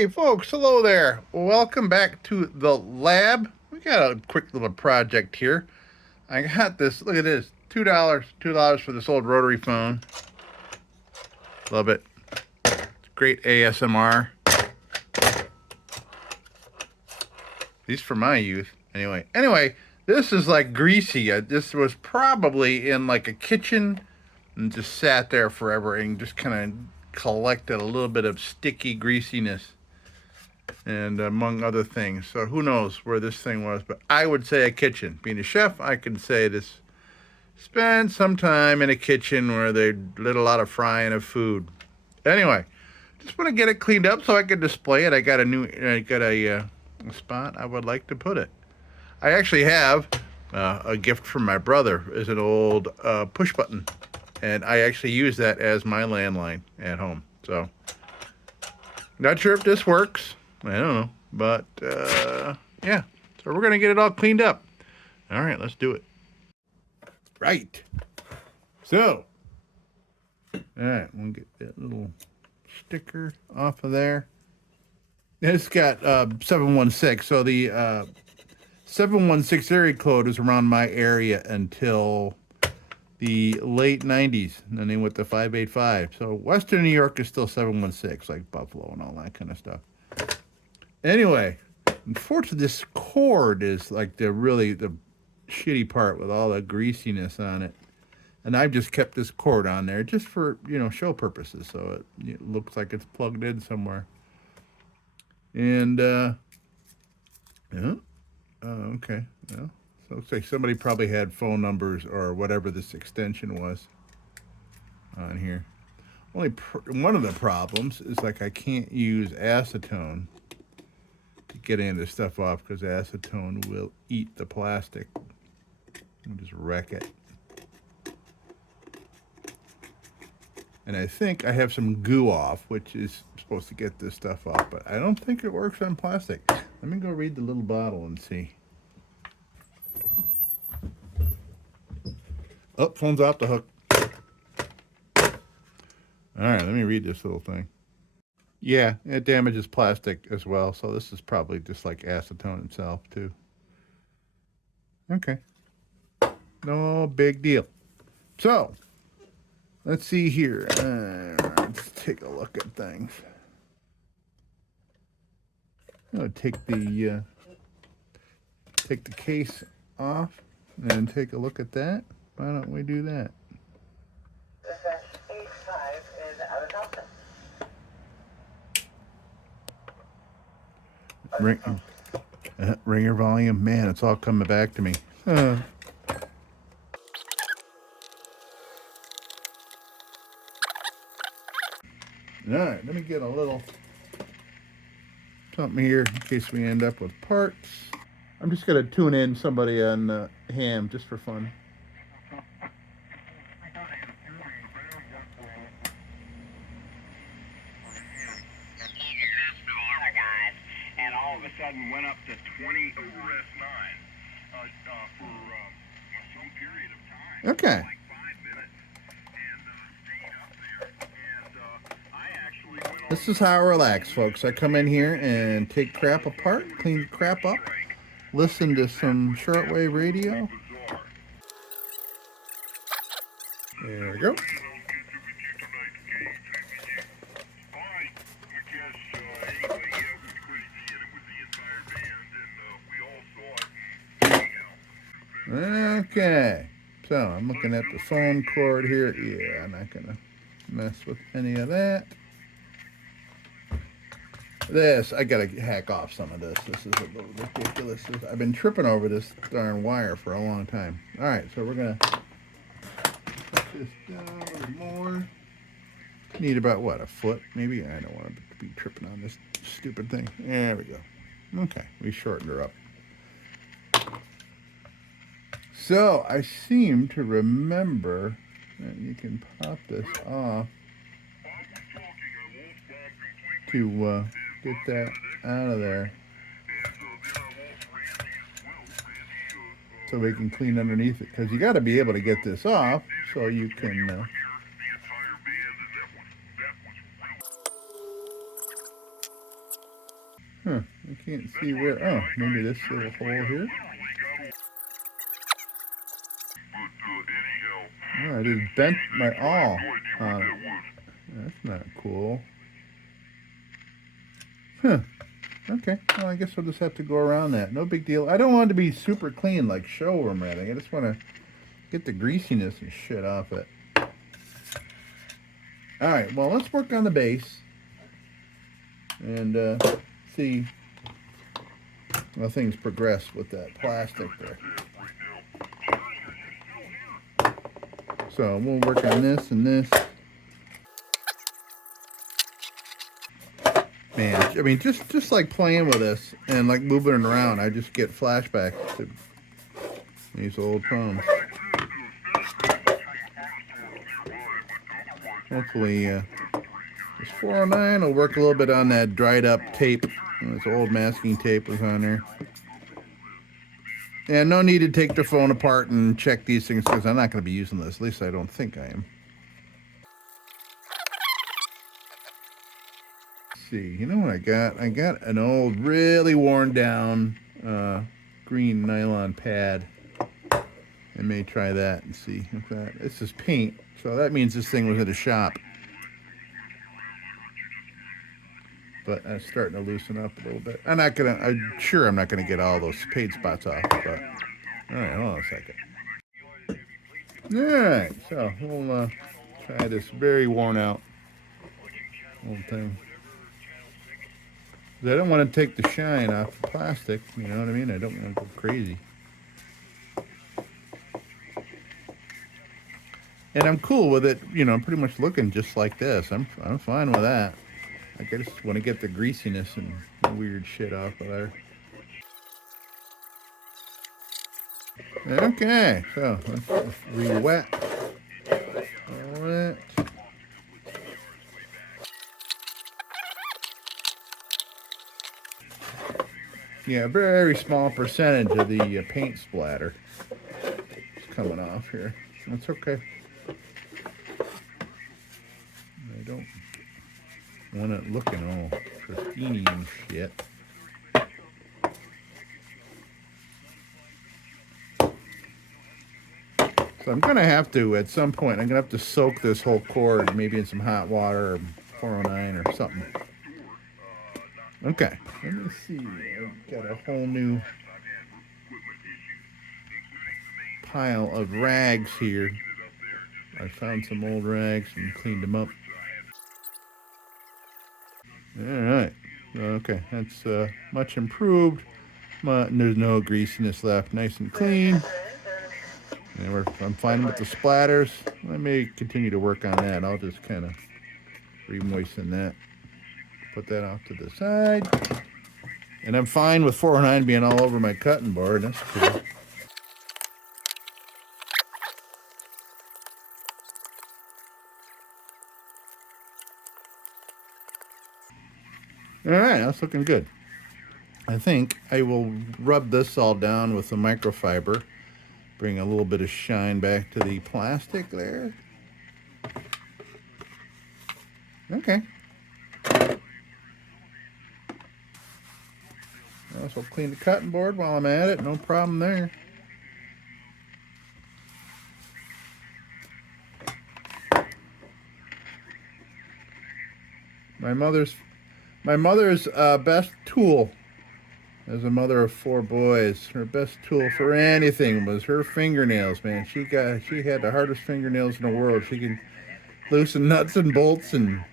Hey folks, hello there. Welcome back to the lab. We got a quick little project here. I got this, look at this, $2 for this old rotary phone. Love it. It's great ASMR. At least for my youth. Anyway, this is like greasy. This was probably in like a kitchen and just sat there forever and just kind of collected a little bit of sticky greasiness and among other things. So who knows where this thing was, but I would say a kitchen. Being a chef, I can say this. Spent some time in a kitchen where they did a lot of frying of food. Anyway, just want to get it cleaned up so I can display it. I got a spot I would like to put it. I actually have a gift from my brother. Is an old push button, and I actually use that as my landline at home. So, not sure if this works. I don't know, but yeah. So we're gonna get it all cleaned up. All right, let's do it. Right. So, all right, we'll get that little sticker off of there. It's got 716. So the 716 area code is around my area until the late 90s, and then they went to 585. So Western New York is still 716, like Buffalo and all that kind of stuff. Anyway, unfortunately, this cord is like the shitty part with all the greasiness on it. And I've just kept this cord on there just for, show purposes. So it looks like it's plugged in somewhere. And, yeah. Oh, okay. Well, so it looks like somebody probably had phone numbers or whatever this extension was on here. One of the problems is like I can't use acetone to get any of this stuff off because acetone will eat the plastic and just wreck it. And I think I have some goo off, which is supposed to get this stuff off, but I don't think it works on plastic. Let me go read the little bottle and see. Oh, phone's off the hook. All right, let me read this little thing. Yeah, it damages plastic as well, so this is probably just like acetone itself, too. Okay. No big deal. So, let's see here. Let's take a look at things. I'm going to take the case off and take a look at that. Why don't we do that? Ringer volume. Man, it's all coming back to me. All right, let me get a little something here in case we end up with parts. I'm just going to tune in somebody on ham just for fun. And all of a sudden went up to 20 over S9 for some period of time. Okay. Like 5 minutes. And stayed up there. And I actually went on. This is how I relax, folks. I come in here and take crap apart, clean the crap up, listen to some shortwave radio. There we go. Okay, so I'm looking at the phone cord here. Yeah, I'm not gonna mess with any of that. I gotta hack off some of this. This is a little ridiculous. I've been tripping over this darn wire for a long time. All right, so we're gonna put this down a little more. Need about what, a foot maybe? I don't want to be tripping on this stupid thing. There we go. Okay, we shortened her up. So I seem to remember that you can pop this off to get that out of there so we can clean underneath it, because you got to be able to get this off so you can Huh, I can't see where. Oh, maybe this little hole here. Oh, I just bent my awl on it. That's not cool. Huh. Okay. Well, I guess I'll just have to go around that. No big deal. I don't want it to be super clean like showroom ratting. I just want to get the greasiness and shit off it. All right. Well, let's work on the base and see how things progress with that plastic there. So we'll work on this and this. Man, I mean, just like playing with this and like moving it around, I just get flashbacks to these old phones. Hopefully, this 409 will work a little bit on that dried up tape. This old masking tape was on there. And no need to take the phone apart and check these things because I'm not going to be using this. At least I don't think I am. See, you know what I got? I got an old, really worn down green nylon pad. I may try that and see if that. This is paint, so that means this thing was at a shop. But it's starting to loosen up a little bit. I'm sure I'm not gonna get all those paint spots off. But all right, hold on a second. All right, so we'll try this very worn out old thing. I don't want to take the shine off the plastic, you know what I mean? I don't want to go crazy. And I'm cool with it, you know, pretty much looking just like this. I'm fine with that. I just want to get the greasiness and the weird shit off of there. Okay, so let's re-wet all that. Yeah, a very small percentage of the paint splatter is coming off here. That's okay. I don't want it looking all pristine and shit. So I'm gonna have to, at some point, I'm gonna have to soak this whole cord maybe in some hot water or 409 or something. Okay, let me see. I've got a whole new pile of rags here. I found some old rags and cleaned them up. All right. Okay, that's much improved. There's no greasiness left. Nice and clean. And I'm fine with the splatters. I may continue to work on that. I'll just kind of re-moisten that. Put that off to the side. And I'm fine with 409 being all over my cutting board. That's cool. All right, that's looking good. I think I will rub this all down with the microfiber. Bring a little bit of shine back to the plastic there. Okay. Also clean the cutting board while I'm at it. No problem there. My mother's best tool as a mother of 4 boys, her best tool for anything was her fingernails, man. She had the hardest fingernails in the world. She could loosen nuts and bolts and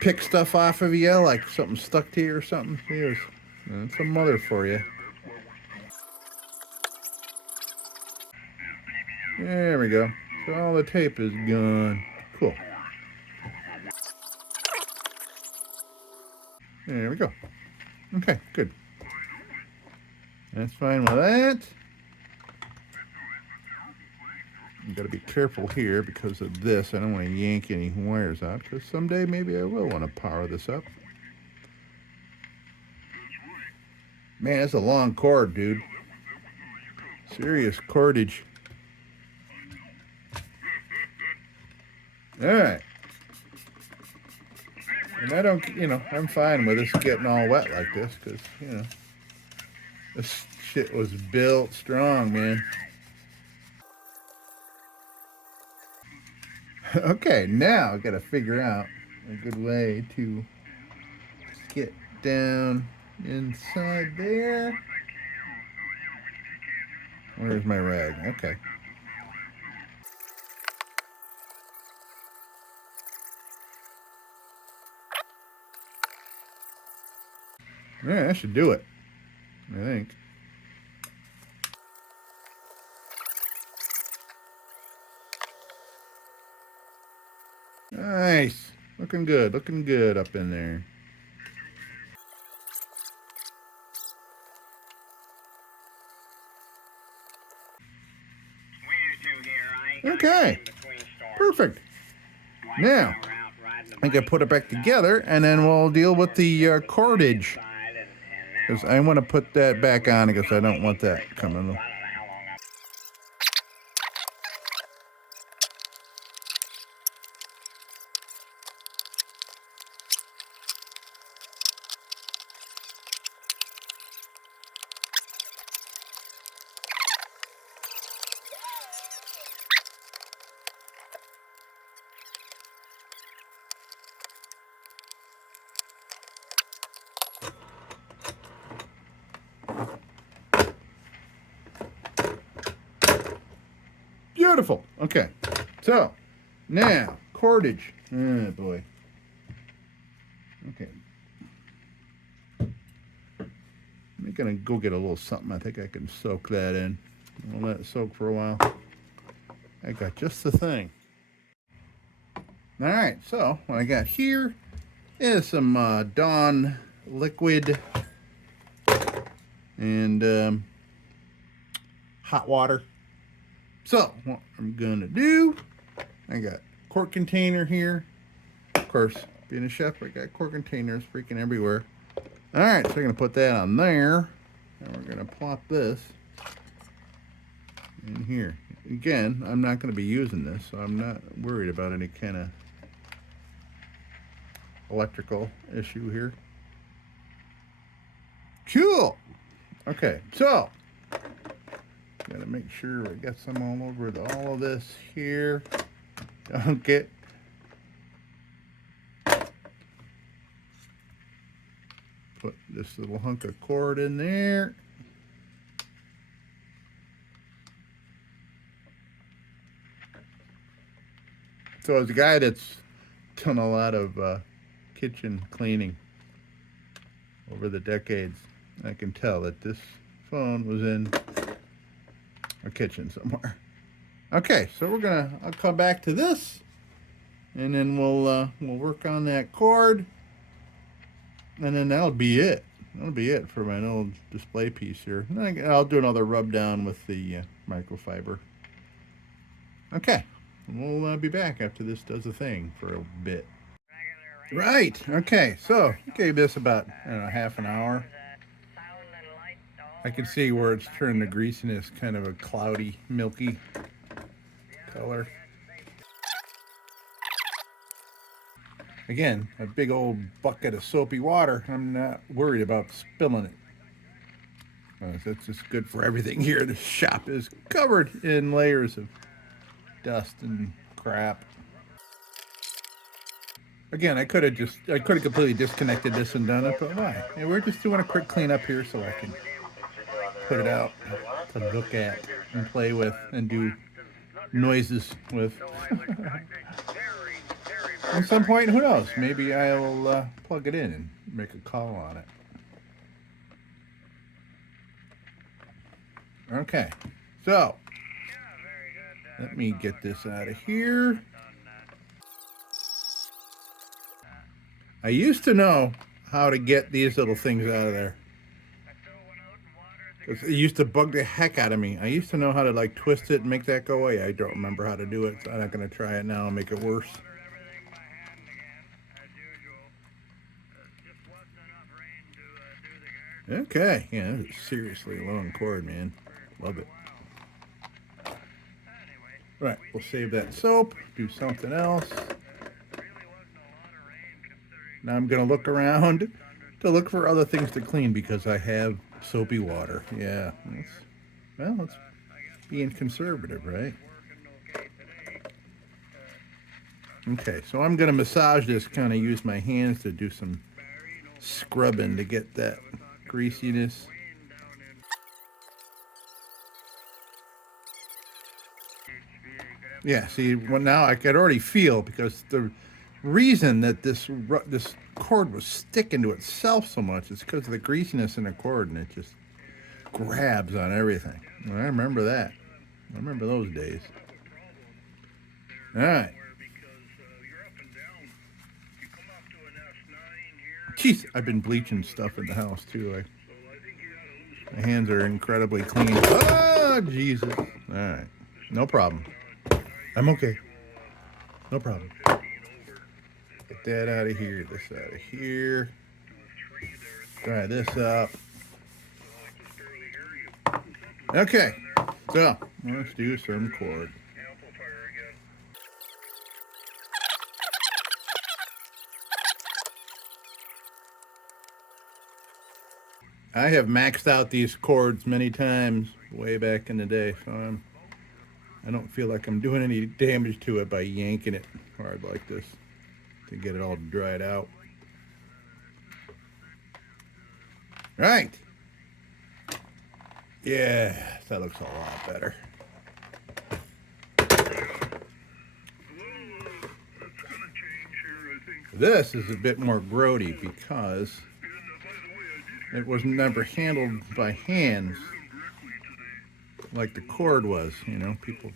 pick stuff off of you like something stuck to you or something. That's a mother for you. There we go. So all the tape is gone. Cool. There we go. Okay, good. That's fine with that. You got to be careful here because of this. I don't want to yank any wires out because someday maybe I will want to power this up. Man, that's a long cord, dude. Serious cordage. All right. And I don't, I'm fine with this getting all wet like this because, this shit was built strong, man. Okay, now I got to figure out a good way to get down inside there. Where's my rag? Okay. Yeah, that should do it, I think. Nice. Looking good up in there. Okay. Perfect. Now, I can put it back together, and then we'll deal with the cordage. Because I want to put that back on because I don't want that coming. Beautiful. Okay. So, now, cordage. Oh, boy. Okay. I'm going to go get a little something. I think I can soak that in. I'll let it soak for a while. I got just the thing. All right. So, what I got here is some Dawn liquid and hot water. So, what I'm going to do, I got quart container here. Of course, being a chef, I got quart containers freaking everywhere. All right, so we're going to put that on there. And we're going to plop this in here. Again, I'm not going to be using this, so I'm not worried about any kind of electrical issue here. Cool. Okay, so gotta make sure I got some all over all of this here. Don't get put this little hunk of cord in there. So as a guy that's done a lot of kitchen cleaning over the decades, I can tell that this phone was in a kitchen somewhere. Okay, so I'll come back to this, and then we'll work on that cord, and then that'll be it. That'll be it for my old display piece here. And I'll do another rub down with the microfiber. Okay, we'll be back after this does a thing for a bit. Right. Okay. So gave this about half an hour. I can see where it's turned the greasiness kind of a cloudy, milky color. Again, a big old bucket of soapy water. I'm not worried about spilling it. That's just good for everything here. The shop is covered in layers of dust and crap. Again, I could have completely disconnected this and done it, but why? And we're just doing a quick cleanup here so I can put it out to look at and play with and do noises with. At some point, who knows? Maybe I'll plug it in and make a call on it. Okay, so let me get this out of here. I used to know how to get these little things out of there. It used to bug the heck out of me. I used to know how to like twist it and make that go away. I don't remember how to do it, so I'm not going to try it now and make it worse. Okay, yeah, this is seriously a long cord, man. Love it. Right, we'll save that soap, do something else. Now I'm going to look around to look for other things to clean because I have soapy water. Yeah. It's being conservative, right? Okay, so I'm going to massage this, kind of use my hands to do some scrubbing to get that greasiness. Yeah, see, well, now I could already feel, because the reason that this cord was sticking to itself so much is because of the greasiness in the cord, and it just grabs on everything. And I remember that. I remember those days. All right. Jeez, I've been bleaching stuff in the house too. My hands are incredibly clean. Oh, Jesus. All right. No problem. I'm okay. No problem. Get that out of here. This out of here. Dry this up. Okay. So, let's do some cord. I have maxed out these cords many times way back in the day, so I don't feel like I'm doing any damage to it by yanking it hard like this to get it all dried out. Right. Yeah, that looks a lot better. This is a bit more grody because it was never handled by hands like the cord was. You know, people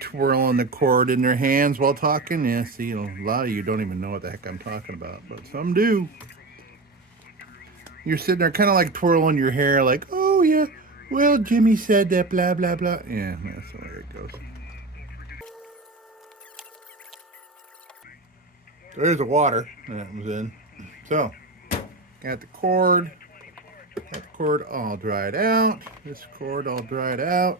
twirling the cord in their hands while talking. Yeah, see, a lot of you don't even know what the heck I'm talking about, but some do. You're sitting there kind of like twirling your hair like, oh yeah, well, Jimmy said that, blah, blah, blah. Yeah, that's the way it goes. There's the water that was in. So, got the cord all dried out. This cord all dried out.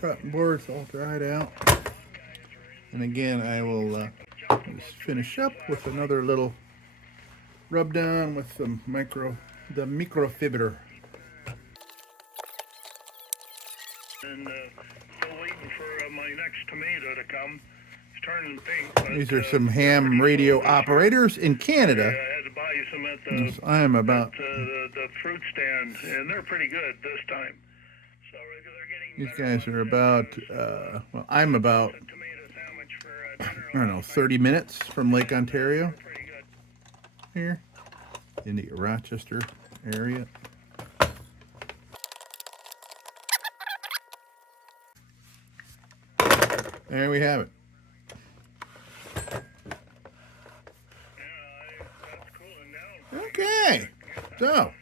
Cutting boards all dried out. And again, I will just finish up with another little rub down with the microfiber. And still waiting for my next tomato to come. It's turning pink. These are some ham radio operators in Canada. I had to buy you some at the, yes, I am about the fruit stand, and they're pretty good this time. So these guys are about, well, I'm about, I don't know, 30 minutes from Lake Ontario here in the Rochester area. There we have it. Okay, so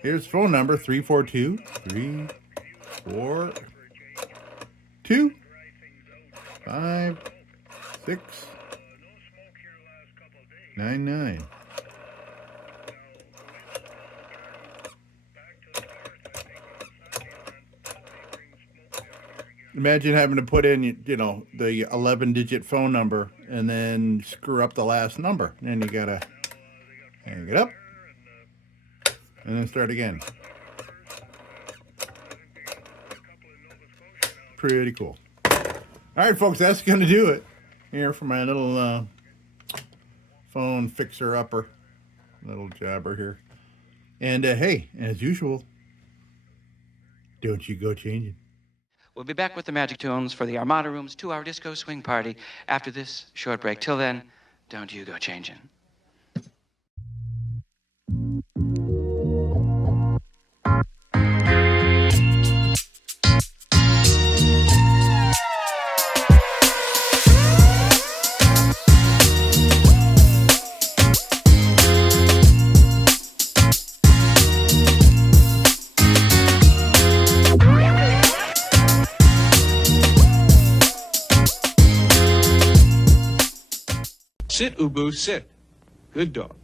here's phone number 342-342-5699. Imagine having to put in, you know, the 11-digit phone number and then screw up the last number. And you gotta hang it up and then start again. Pretty cool. All right, folks, that's gonna do it here for my little phone fixer-upper, little jobber here. And hey, as usual, don't you go changing. We'll be back with the Magic Tunes for the Armada Room's 2-hour disco swing party after this short break. Till then, don't you go changing. Sit, Ubu, sit. Good dog.